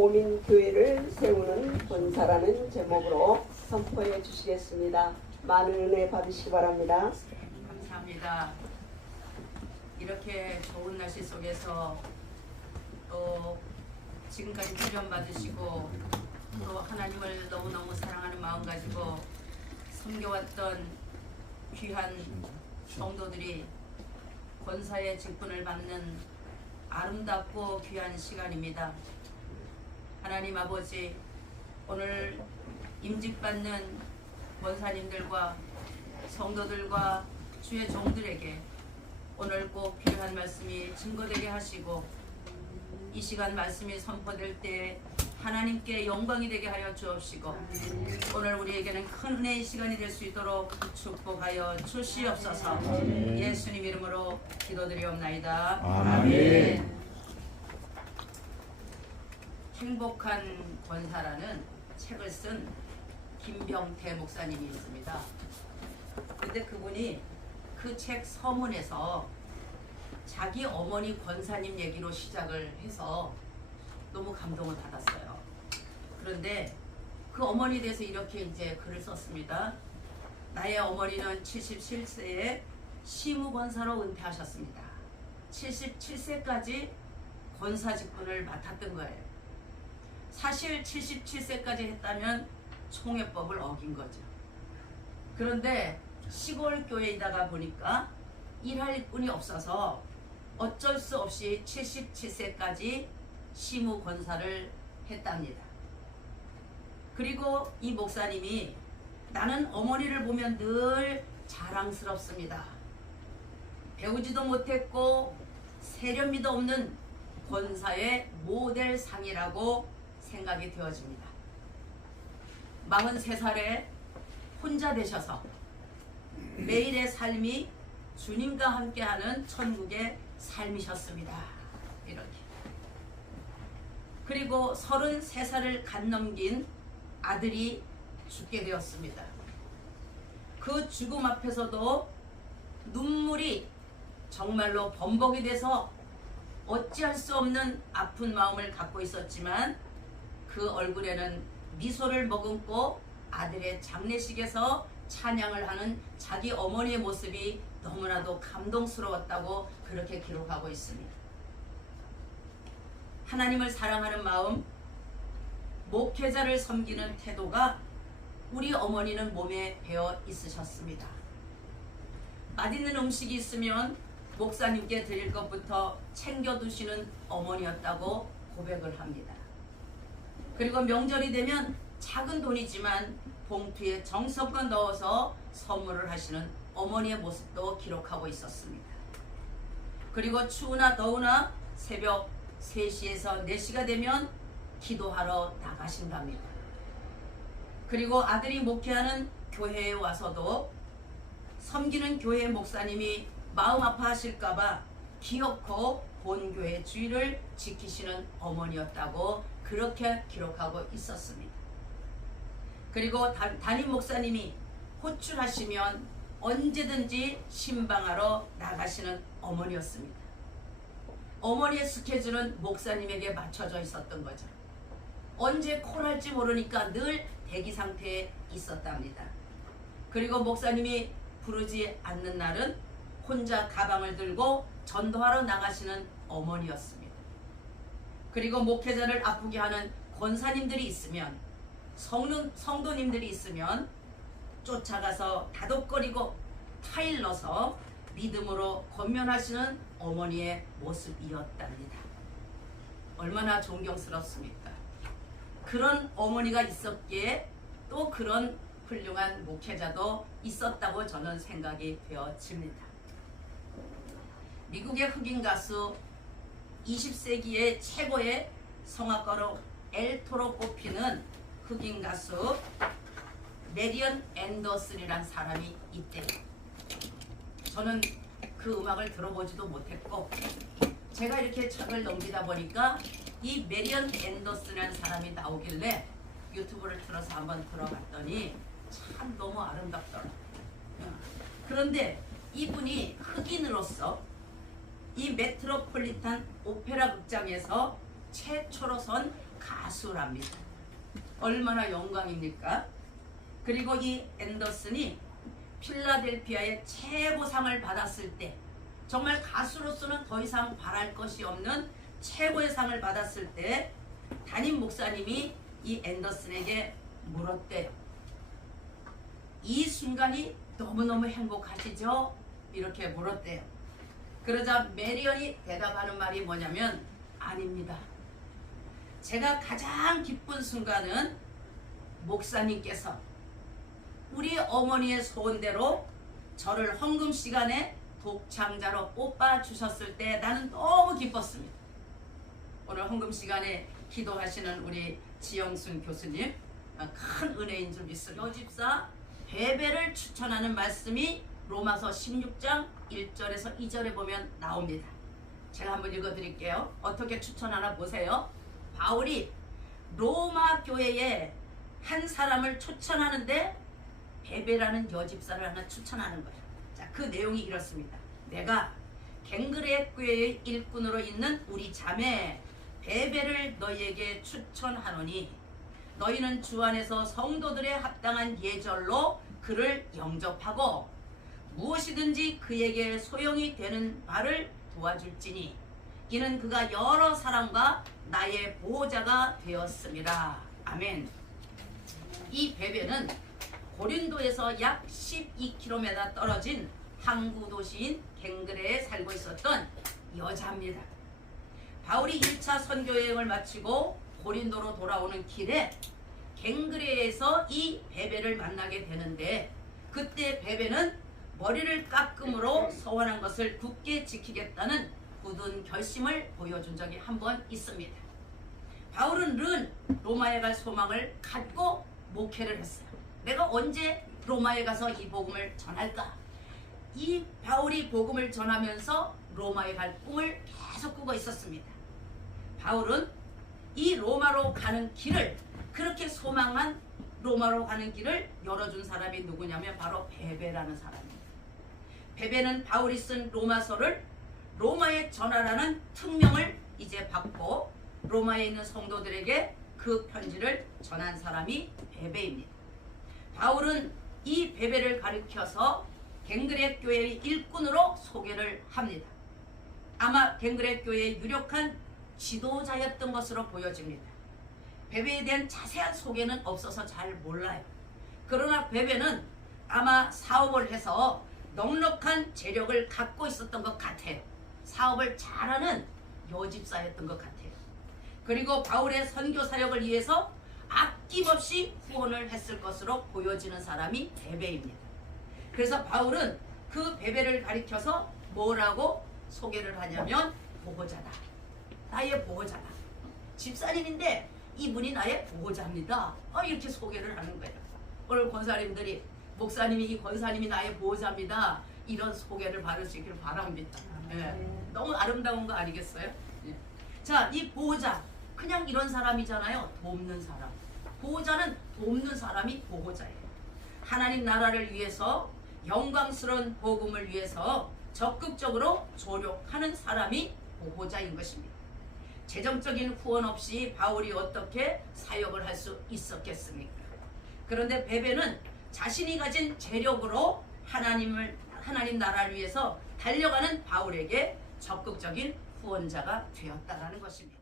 몸인 교회를 세우는 권사라는 제목으로 선포해 주시겠습니다. 많은 은혜 받으시기 바랍니다. 감사합니다. 이렇게 좋은 날씨 속에서 또 지금까지 훈련 받으시고 또 하나님을 너무너무 사랑하는 마음 가지고 섬겨왔던 귀한 성도들이 권사의 직분을 받는 아름답고 귀한 시간입니다. 하나님 아버지, 오늘 임직받는 권사님들과 성도들과 주의 종들에게 오늘 꼭 필요한 말씀이 증거되게 하시고 이 시간 말씀이 선포될 때 하나님께 영광이 되게 하여 주옵시고 오늘 우리에게는 큰 은혜의 시간이 될 수 있도록 축복하여 주시옵소서. 예수님 이름으로 기도드리옵나이다. 아멘. 행복한 권사라는 책을 쓴 김병태 목사님이 있습니다. 근데 그분이 그 책 서문에서 자기 어머니 권사님 얘기로 시작을 해서 너무 감동을 받았어요. 그런데 그 어머니에 대해서 이렇게 이제 글을 썼습니다. 나의 어머니는 77세에 시무 권사로 은퇴하셨습니다. 77세까지 권사 직분을 맡았던 거예요. 사실 77세까지 했다면 총회법을 어긴 거죠. 그런데 시골 교회에다가 보니까 일할 분이 없어서 어쩔 수 없이 77세까지 시무 권사를 했답니다. 그리고 이 목사님이 나는 어머니를 보면 늘 자랑스럽습니다. 배우지도 못했고 세련미도 없는 권사의 모델상이라고 생각이 되어집니다. 43살에 혼자 되셔서 매일의 삶이 주님과 함께하는 천국의 삶이셨습니다. 이렇게. 그리고 33살을 갓 넘긴 아들이 죽게 되었습니다. 그 죽음 앞에서도 눈물이 정말로 범벅이 돼서 어찌할 수 없는 아픈 마음을 갖고 있었지만 그 얼굴에는 미소를 머금고 아들의 장례식에서 찬양을 하는 자기 어머니의 모습이 너무나도 감동스러웠다고 그렇게 기록하고 있습니다. 하나님을 사랑하는 마음, 목회자를 섬기는 태도가 우리 어머니는 몸에 배어 있으셨습니다. 맛있는 음식이 있으면 목사님께 드릴 것부터 챙겨두시는 어머니였다고 고백을 합니다. 그리고 명절이 되면 작은 돈이지만 봉투에 정성껏 넣어서 선물을 하시는 어머니의 모습도 기록하고 있었습니다. 그리고 추우나 더우나 새벽 3시에서 4시가 되면 기도하러 나가신답니다. 그리고 아들이 목회하는 교회에 와서도 섬기는 교회 목사님이 마음 아파하실까봐 기어코 본교회 주의를 지키시는 어머니였다고 그렇게 기록하고 있었습니다. 그리고 담임 목사님이 호출하시면 언제든지 신방하러 나가시는 어머니였습니다. 어머니의 스케줄은 목사님에게 맞춰져 있었던 거죠. 언제 콜할지 모르니까 늘 대기 상태에 있었답니다. 그리고 목사님이 부르지 않는 날은 혼자 가방을 들고 전도하러 나가시는 어머니였습니다. 그리고 목회자를 아프게 하는 권사님들이 있으면 성도님들이 있으면 쫓아가서 다독거리고 타일 넣어서 믿음으로 권면하시는 어머니의 모습이었답니다. 얼마나 존경스럽습니까? 그런 어머니가 있었기에 또 그런 훌륭한 목회자도 있었다고 저는 생각이 되어집니다. 미국의 흑인 가수 20세기의 최고의 성악가로 엘토로 꼽히는 흑인 가수 메리언 앤더슨이라는 사람이 있대요. 저는 그 음악을 들어보지도 못했고 제가 이렇게 책을 넘기다 보니까 이 메리언 앤더슨이라는 사람이 나오길래 유튜브를 틀어서 한번 들어봤더니 참 너무 아름답더라고요. 그런데 이분이 흑인으로서 이 메트로폴리탄 오페라 극장에서 최초로 선 가수랍니다. 얼마나 영광입니까? 그리고 이 앤더슨이 필라델피아의 최고상을 받았을 때, 정말 가수로서는 더 이상 바랄 것이 없는 최고의 상을 받았을 때 담임 목사님이 이 앤더슨에게 물었대요. 이 순간이 너무너무 행복하시죠? 이렇게 물었대요. 그러자 메리언이 대답하는 말이 뭐냐면, 아닙니다. 제가 가장 기쁜 순간은 목사님께서 우리 어머니의 소원대로 저를 헌금 시간에 독창자로 뽑아 주셨을 때 나는 너무 기뻤습니다. 오늘 헌금 시간에 기도하시는 우리 지영순 교수님, 큰 은혜인 줄 믿습니다. 여집사 베베를 추천하는 말씀이 로마서 16장 1절에서 2절에 보면 나옵니다. 제가 한번 읽어드릴게요. 어떻게 추천하나 보세요. 바울이 로마 교회에 한 사람을 추천하는데 베베라는 여집사를 하나 추천하는 거예요. 자, 그 내용이 이렇습니다. 내가 갱그레 교회의 일꾼으로 있는 우리 자매 베베를 너희에게 추천하노니 너희는 주 안에서 성도들의 합당한 예절로 그를 영접하고 무엇이든지 그에게 소용이 되는 바를 도와줄지니 이는 그가 여러 사람과 나의 보호자가 되었음이라. 아멘. 이 베베는 고린도에서 약 12km 떨어진 항구 도시인 갱그레에 살고 있었던 여자입니다. 바울이 1차 선교 여행을 마치고 고린도로 돌아오는 길에 갱그레에서 이 베베를 만나게 되는데, 그때 베베는 머리를 깎음으로 서원한 것을 굳게 지키겠다는 굳은 결심을 보여준 적이 한 번 있습니다. 바울은 늘 로마에 갈 소망을 갖고 목회를 했어요. 내가 언제 로마에 가서 이 복음을 전할까? 이 바울이 복음을 전하면서 로마에 갈 꿈을 계속 꾸고 있었습니다. 바울은 이 로마로 가는 길을, 그렇게 소망한 로마로 가는 길을 열어준 사람이 누구냐면 바로 베베라는 사람입니다. 베베는 바울이 쓴 로마서를 로마에 전하라는 특명을 이제 받고 로마에 있는 성도들에게 그 편지를 전한 사람이 베베입니다. 바울은 이 베베를 가리켜서 갱그레 교회의 일꾼으로 소개를 합니다. 아마 갱그레 교회의 유력한 지도자였던 것으로 보여집니다. 베베에 대한 자세한 소개는 없어서 잘 몰라요. 그러나 베베는 아마 사업을 해서 넉넉한 재력을 갖고 있었던 것 같아요. 사업을 잘하는 여집사였던 것 같아요. 그리고 바울의 선교 사역을 위해서 아낌없이 후원을 했을 것으로 보여지는 사람이 베베입니다. 그래서 바울은 그 베베를 가리켜서 뭐라고 소개를 하냐면 보호자다. 나의 보호자다. 집사님인데 이분이 나의 보호자입니다. 이렇게 소개를 하는 거예요. 오늘 권사님들이 목사님이 이 권사님이 나의 보호자입니다. 이런 소개를 받을 수 있기를 바랍니다. 너무 아름다운 거 아니겠어요? 자, 이 보호자 그냥 이런 사람이잖아요. 돕는 사람. 보호자는 돕는 사람이 보호자예요. 하나님 나라를 위해서 영광스러운 복음을 위해서 적극적으로 조력하는 사람이 보호자인 것입니다. 재정적인 후원 없이 바울이 어떻게 사역을 할 수 있었겠습니까? 그런데 베베는 자신이 가진 재력으로 하나님 나라를 위해서 달려가는 바울에게 적극적인 후원자가 되었다는 것입니다.